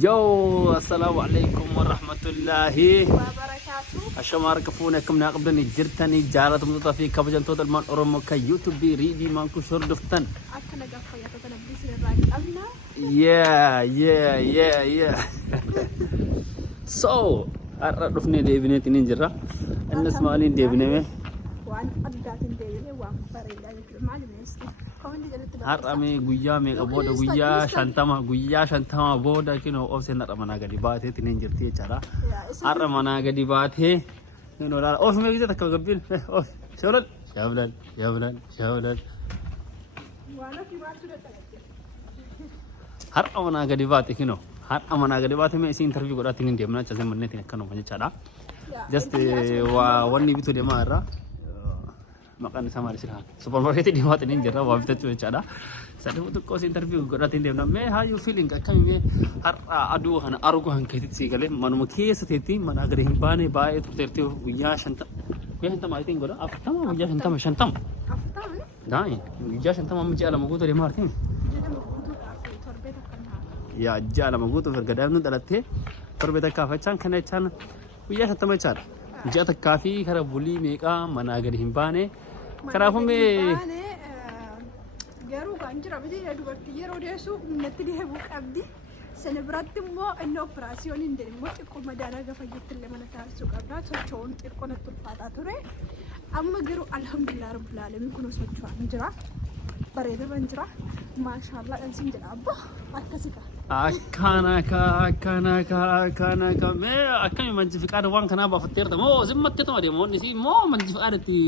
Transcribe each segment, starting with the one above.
يو السلام عليكم ورحمة الله وبركاته. أشمار كفونكم ناقبلني جرتني جارة مطلطة في كبجن توتال مان أورومو كيوتيوب بي ريدي مانكو شور دفتن. أكنا قفوا يا تتنبيس للراجل أبنا. Yeah. So أردفني ديفيني تنجرة. الناس مالين ديفيني. وأنا أدقات ديفيني وأنا فريد على كل معلم يستي. Har'ame guyyaa meeqa booda guyyaa shantama booda kinoo obseen har'a manaa gadi baatee tiniin jirti jechaadha. Har'a manaa gadi baatee kinoo laala of meeqa jetta akka gabbiin of shaablan. Har'a manaa gadi baate kinoo har'a manaa gadi baate mee isin interview godhaa tiniin deemnaa chasee manneetiin akkanuma jechaadha. Just wanni bituu deemaa irraa. Makan sama disirah. Supermarket di mana ini jera wabit tu cara. Saya tu kau interview gorat ini dia. Me how you feeling? Kami me har adu han arugu han kaitit sih kali. Manu mukhi setiap mana agar himpane baik terti uya shantam. Uya shantam I think gora. Aftam uya shantam shantam. Aftam? Dah. Uya shantam amu jala magu tu dia martin. Ya jala magu tu bergadam nu dalat the. Torbeta kafe chan kena chan. Uya shantam chan. Jata kafe kara buli meka mana agar himpane. Kenapa me? Garu kanjur abdi ada berarti ya roda su nanti dia buka abdi. Sana berarti mau eno operasi ini dari mau ikut madana gak fajit le mana tahu suka berat so con ikut natur pada tu re. Amma garu alhamdulillah rabbil alamin kuno so con anjra. Pareda anjra. Mashallah kan sinjra abba. Akasika. Akana ka me akan menjifikan uang kenapa fatir tamo zimmat kita dia mau nisi mau menjifikan ti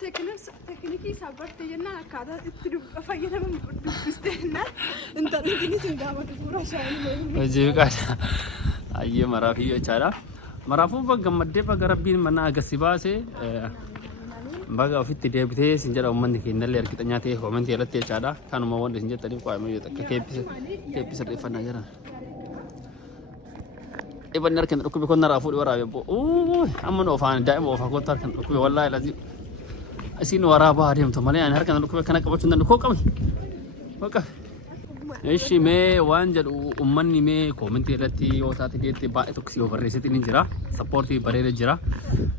teknik sabar tejana kada itu fayda من بستهنا انت ini sudah waktu pura syai'in menjifikan aye marafi cara marafu bagamade bagarabin mana agasibase baga ofitti debite sinjara umman dikin naler kita nyate komen ti latte cara kan mau wonde sinjata tadi ko ayo tak kepisar ifan ajaran benar kan aku bikon narafu wara bo amon ofan daim ofa ko tar kan aku wallahi lazim asin wara ba dem to male an har kan aku kana kabacun dan ko kami maka ايش مي وانجل امني مي كومنتي رتي وتاتي ديتي با توكسي اوفريسيتي نجرا سبورتي برير جرا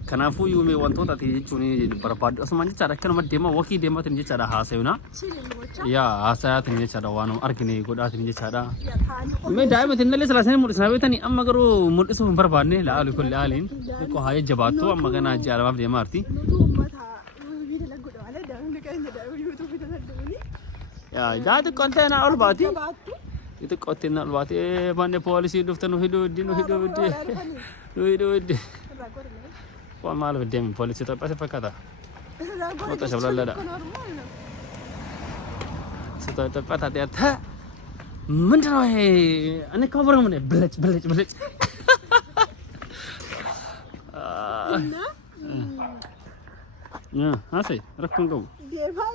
كنافو يومي وانتو تاتي تشوني برباد اسمان جرا كان مديما وكي ديما تنجي جرا هاسيونا يا هاسا تنجي جرا وانو اركني غودا تنجي جرا مي دايما تنلي سلاسن مودسنا بيتني اما غرو مودسو بربادني لا على كل حال كو هاي جباتو اما غنا جرا ما ديما ارتي Ya, jadi konten awal bati. Itu konten awal bati. Mana polisi duftan hidup di. Kau malu dem polisi tu pasti fakata. Kota sebelah lada. Setelah itu patah dia tak. Mencerah. Ane kau berapa mana? Belaj. Ya, asal. Rakun kau.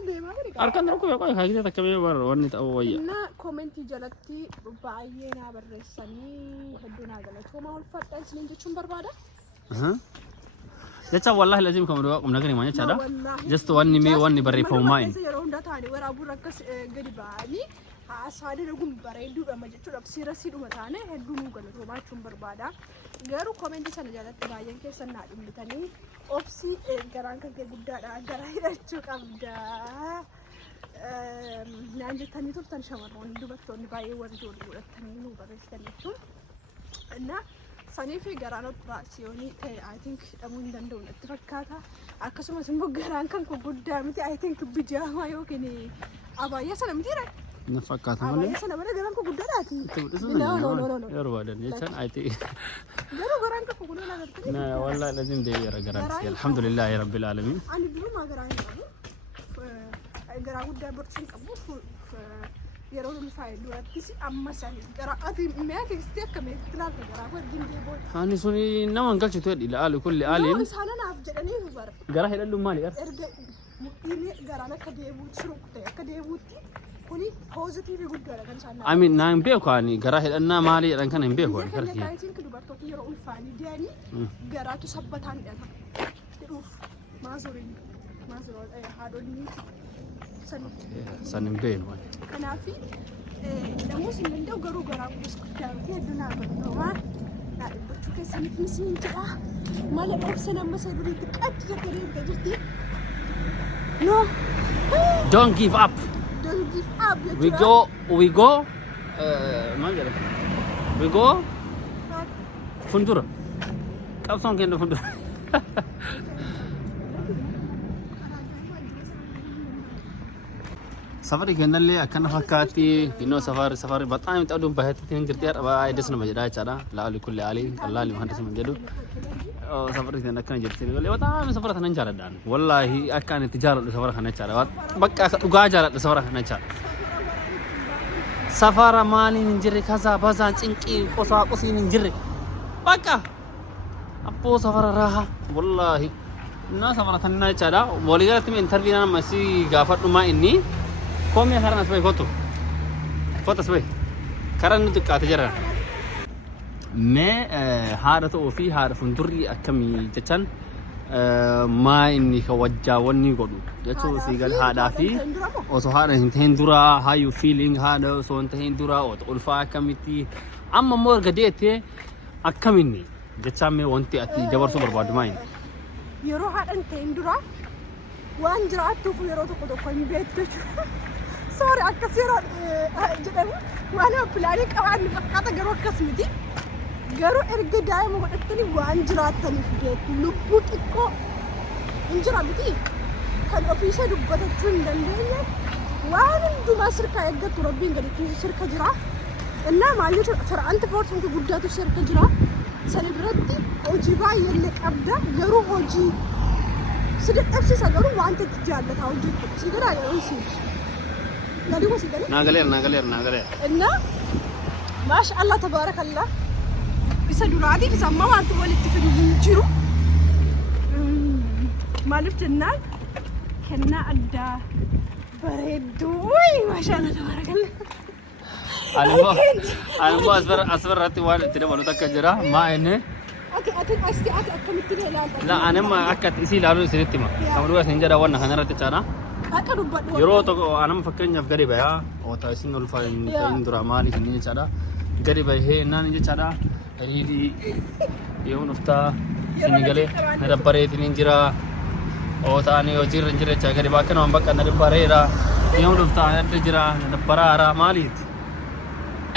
Dema. Arkan aku ya kau hari tak kami baru wanita awalnya. Na komenti jalatti baay'ee na barreessanii hedduu na galatoomaa ulfaadhaan isiniin jechuun barbaada. Jecha wallahi lazim kamu doa kumna gani manya cada. Just one barreeffamu main. Yeroo hundaa taa'anii waraabuu rakkas gadi ba'anii haasaa dalaguun bareeduudha jechuudha. Siirasiidhuma taane hedduu nu galatoomaa jechuun barbaada. Garuu komentii sana jalatti baay'een keessan naa dhimbitanii obsii garaan kan kee guddaadha garaa hidhachuu qabda. Naan jettanii turtan shamarroonni dubartoonni baay'ee warri ijoollee godhatanii nu barreessitan jechuun. Innaa sanii fi garaan operaasiyoonii ta'e I think hidhamuu hin danda'u natti fakkaata. Akkasumas immoo garaan kan kun guddaa miti I think bijaamaa yookiin abaayyaa sana mitiidha. Na fakkaata malee. Abaayyaa sana malee garaan kun guddaadhaati. No. Yeroo baadan jechaan I think. Garuu garaan kan kun guddaa agartanii. Na wallahi lazim deebi'eera garaan si alhamdulillah rabbil alamin. Ani durumaa garaan hin qabu. Garaa guddaa barsiin qabu. Yeroo ulfaa'e durattis amma sani garaa ati meeqatti akkamitti ilaalta garaa wajjin deeboo. Ani suni nama hin galchitu jedhi ilaalu kulli aaliin. Isaan naaf jedhanii nu bara. Garaa hidhallu maali gar? Erga mudhiin garaan akka deebuutti suruqte akka deebuutti kuni positive guddaadha kan isaan Amin naan beeku ani garaa hidhannaa maalii jedhan kana hin beeku ani kan harki. kaayitiin dubartoota yeroo ulfaanii deanii garaatu sabbataan hidhata hidhuuf maazorii haadholii San hin beeku. kanaafi namoota hin danda'u garuu garaa kunis guddaa miti hedduu naa godhama naa dhibbachuu keessaniif ni siin jedha mala dhoofsan amma isa duriitti qaddi jettee deemtee jirti. No. Don't give up. Don't give up. We go. Maal jedhama? We go. Fundura. Qabsoon kenna fundura. Safari kennallee akkana fakkaatti innoo safari baxaam xaduun baheetti jirti baay'ee des nama jedhaa jechaadha laali kulli ali allaali muhandis man jedhu safari kana akkana jirti baxaam safara kana jaaladhaan wallahi akka ani itti jaaladhu safara kana jechaadha bakka akka dhugaa jaaladhu safara kana jechaadha safara maaliin hin jirre kasaa bazaan cinqii qosaa qosiin hin jirre bakka abboo safara raaha wallahi innaa safara tanaa jechaadha waliigalatti interviin nama si gaafadhumaa inni Kami karena sebagai foto sebagai karena untuk kata jaran. Me hada tu ofi hada funduri akami jacan main ni kawajawan ni godu. Jadi sigal hada fi, oso hada hindura, how you feeling hada oso hindura, oto ulfa akamiti. Amma mor gede te akami ni. Jacan me wanti ati jabar super bad main. Yero hada hindura, wan jerat tu yero tu kodo kami bet tu. Sorry, akka seeraan jedhamu waan pilaanii qabaan fakkaata garuu akkas miti. Garuu erga daa'ima godhattanii waan jiraataniif beeku lubbuu xiqqoo hin jira miti. Kan ofiisee dubbatachuu hin dandeenye waan hundumaa sirkaa eeggatu rabbiin gaditti sirka jira. Innaa maal jechuudha fir'aanti foortuun guddaatu sirka jira. Sani biratti hojii baay'ee qabda garuu hojii si dadhabsiisa garuu wanta itti jaallataa hojjetu si garaa yeroo isiin. Nagaler. Inna Masha Allah tabarakallah. Bisa durati bisa amma wanti walitti fidu hin jiru. Maaliif jennaan kennaa addaa bareedduu Masha Allah tabarakallah. Animo asbarratti waan itti dabalu takka jira maa inni ati akkamitti ilaalta? La anima akka isi ilaalu isinitti hima. Kamadu isin jedha waan kanarratti caana. Akka dubbadhu. Yeroo tokko anam fakkeenyaaf gadi bayaa oota isin ulfa hin dura maali hin jechaadha gadi bahee naan jechaadha hiriidii yoo nuftaa isin galee na dabbareetiin hin jira oota ani hojiirra hin jirrecha gadi bakka nama bakka na dabbareera yoo nuftaa adda jira na dabbaraara maaliiti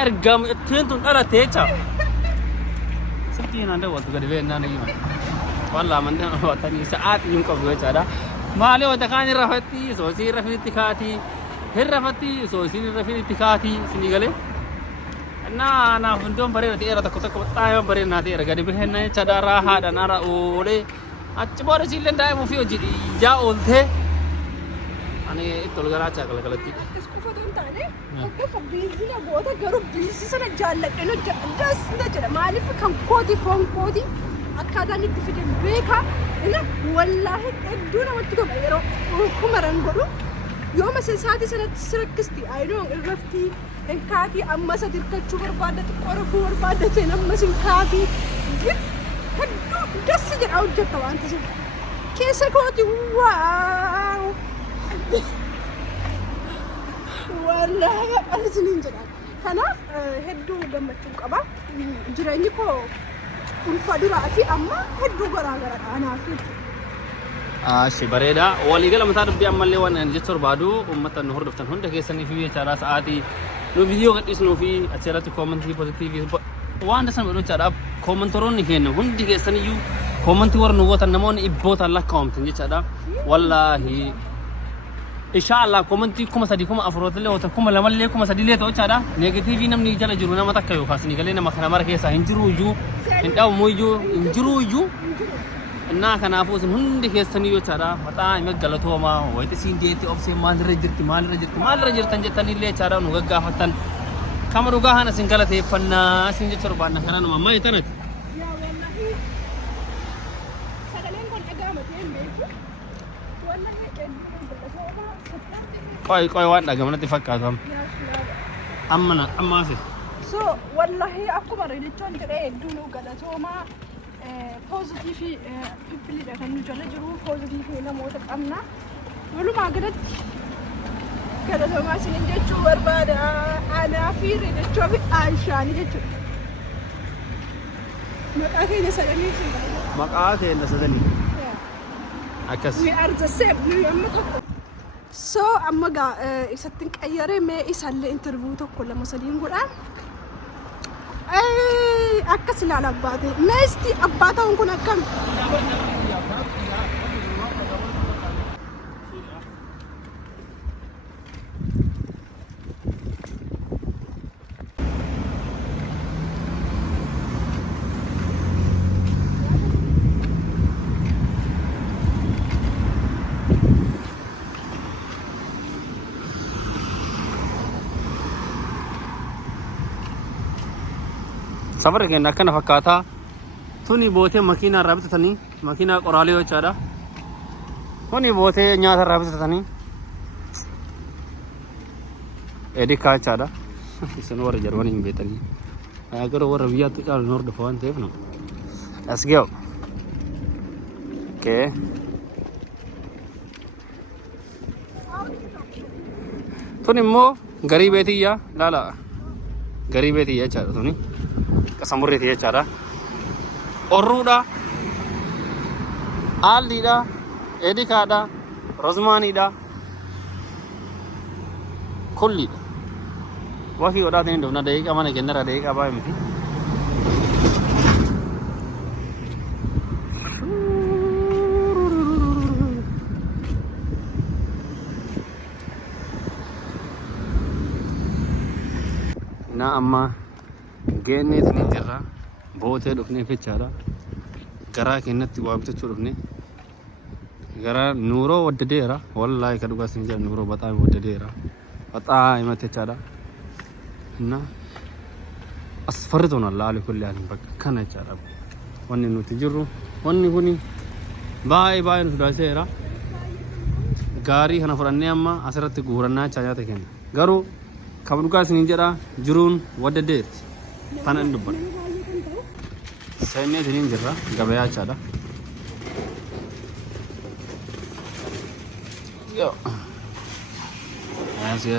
ergam ittiin tun dhalatee jecha sirtii naan dawwatu gadi bahee naan hima wallaa mandaan ootanii sa'aatii hin qabdu jechaadha Mali wata kani rafati, sosi rafiti kati, hirrafati, sosi rafiti kati, sini gale. Na fundom bare rati era takut takut tayo bare nati era gadi behen na cadara hada nara ole. Acci bore silen dai mu fio jadi ja olte. Ani itu lagara cakal kalati. Isku foto tane. Akka fabbizi na bota garu bizi sana jallat eno jas na jala mali fi kan koti fon koti. Akkaataan itti fidan beeka ina wallaahi hedduu namatti tola yeroo kumaran godhu yoo maseensaati sanatti sirakkisti ayinoo irraftii hinkaatii ammas dirkachuu barbaadda xiqqoo rafuu barbaadda seen ammas hinkaatii hedduu dassi jedha hojjetta waanta sun keessa kooti waaw wallaahi haqan isiniin jedhan kanaaf hedduu gammachuu qaba jireenyi koo ulfa duraa fi amma hedduu garaagaradha anaaf Ashi bareeda waliigala mataa dubbii ammallee waan ani jechuu barbaadu uummata nu hordoftan hunda keessanii fi jechaadha sa'aatii nu viidiyoo gadhiisnuu fi achirratti koomentii pozitiivii waan dasan godhu jechaadha koomentaroonni kennu hundi keessaniyyuu koomentii warra nu gootan namoonni ibbootaan lakkaa'amtan jechaadha wallaahi Inshallah komentii kuma sadi kuma afurootillee wata kuma lamallee kuma sadillee ta'u jechaadha neegatiivii namni jala jiru nama takka yookaas ni galee nama kana mara keessaa hin jiru iyyuu hin dhabamu iyyuu hin jiru iyyuu innaa kanaafuu isin hundi keessanii jechaadha mataa hime galatooma wayitii siin deetti obsee maalirra jirtan jettaniillee jechaadha nu gaggaafattan kama dhugaa hana isin galateeffannaa isin jecha barbaanna kana nama ammaa jettanati. قوي وانا قمنا تفكرهم أما في so والله أكو مرة نتشون ترى دونو قلتهما positive people اللي كانوا يجربوا positive هنا موتك أمنا ولو ما قلتهما سنجتشو وربادا أنا في رجتشو بعايشاني جتشو مقعدين نسدني أكس we are the same so أما جا إستنك أياره ما إسهل إنترفيو تقول لما سليم قرآن أكس لا لا بعده ما استي أباته ونكون أكم सफर के नक्कन फक्का था तुनी बोते मकीना रबत तनी मकीना कोराले हो चारा तुनी बोते न्या था रबत तनी एडी का चारा इसन वर जर्मनी में बेतनी अगर वो रविया तो चार नोर दफान थे ना let's go okay तुनी मो गरीब थी या लाला गरीब थी या चारा Tuni Kesamurri dia cara Oruda Alida Edikada Rosmanida Kulli Waki udah ini dona deh kamane genera deh apa mesti na amma Gene tani jira bote dufne fichara gara kennatti waabtachu dufne gara nuro waddadera wallahi kaduga sinja nuro batam waddadera batam matechara na asfariduna la kulli an bak kana chara wanni nutijiru wanni kuni bye bye nudasera gari hana furanne amma asratti guranna chayata ken garu kabuga sinjara jurun waddadera Tanah depan. Saya ni sini jera, gabaya cara. Yo, nasi.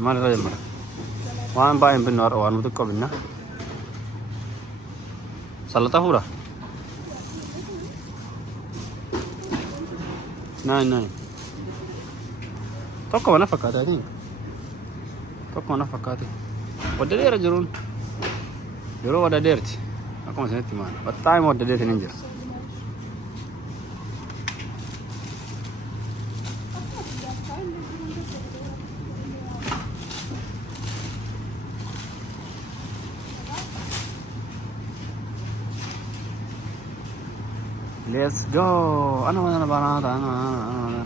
Mana lagi mana? Wan bayi benar, wan betul kau benar. Salah tahu dah. Nai. Kau mana fakir ni? Tokko na fakkaate wadda dheera jiruun yeroo wadda dheerti akkuma isinitti maana battaa'ima wadda dheerti nin jira let's go ana bana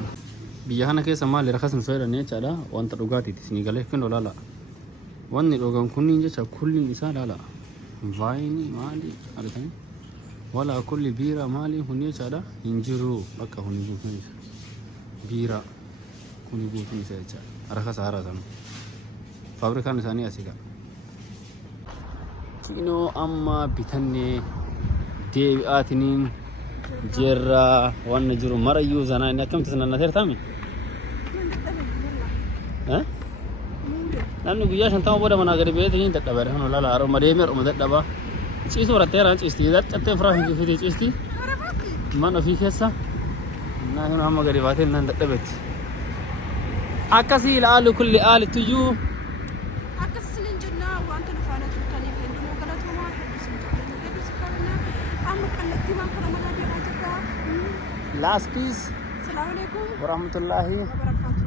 biyya kana keessa maali rakasni fayyadanii jechaadha wanta dhugaatiiti isinii galee kun olaala wanni dhugan kunniin jecha kulliin isaa laala vaayinii maali argatanii wala kulli biira maali kun jechaadha hin jiru bakka kun biira kun guutuun isaa jechaadha rakasa haaratan faabrikaan isaanii asiga kinoo amma bitannee deebi'aatiniin jirra wanna jiru marayyuu zanaa inni akkamti sanannateer taami namni guyyaa shantama booda manaa gadi beetanii dadhabaadha kan olaala haruma deemee haruma dadhabaa ciisu baratteera ciisti cattee firaa hin fitee ciisti man ofii keessa naa hin amma gadi baatee nan dadhabetti akkasii ilaalu kulli aalituyyuu akkasii sin jennaa wanta dhufaana turtanii fedhuu galatooma hedduu sin qabna amma kallattii maan kana manaa deemaa jirra last piece Assalamualaikum warahmatullahi wabarakatuh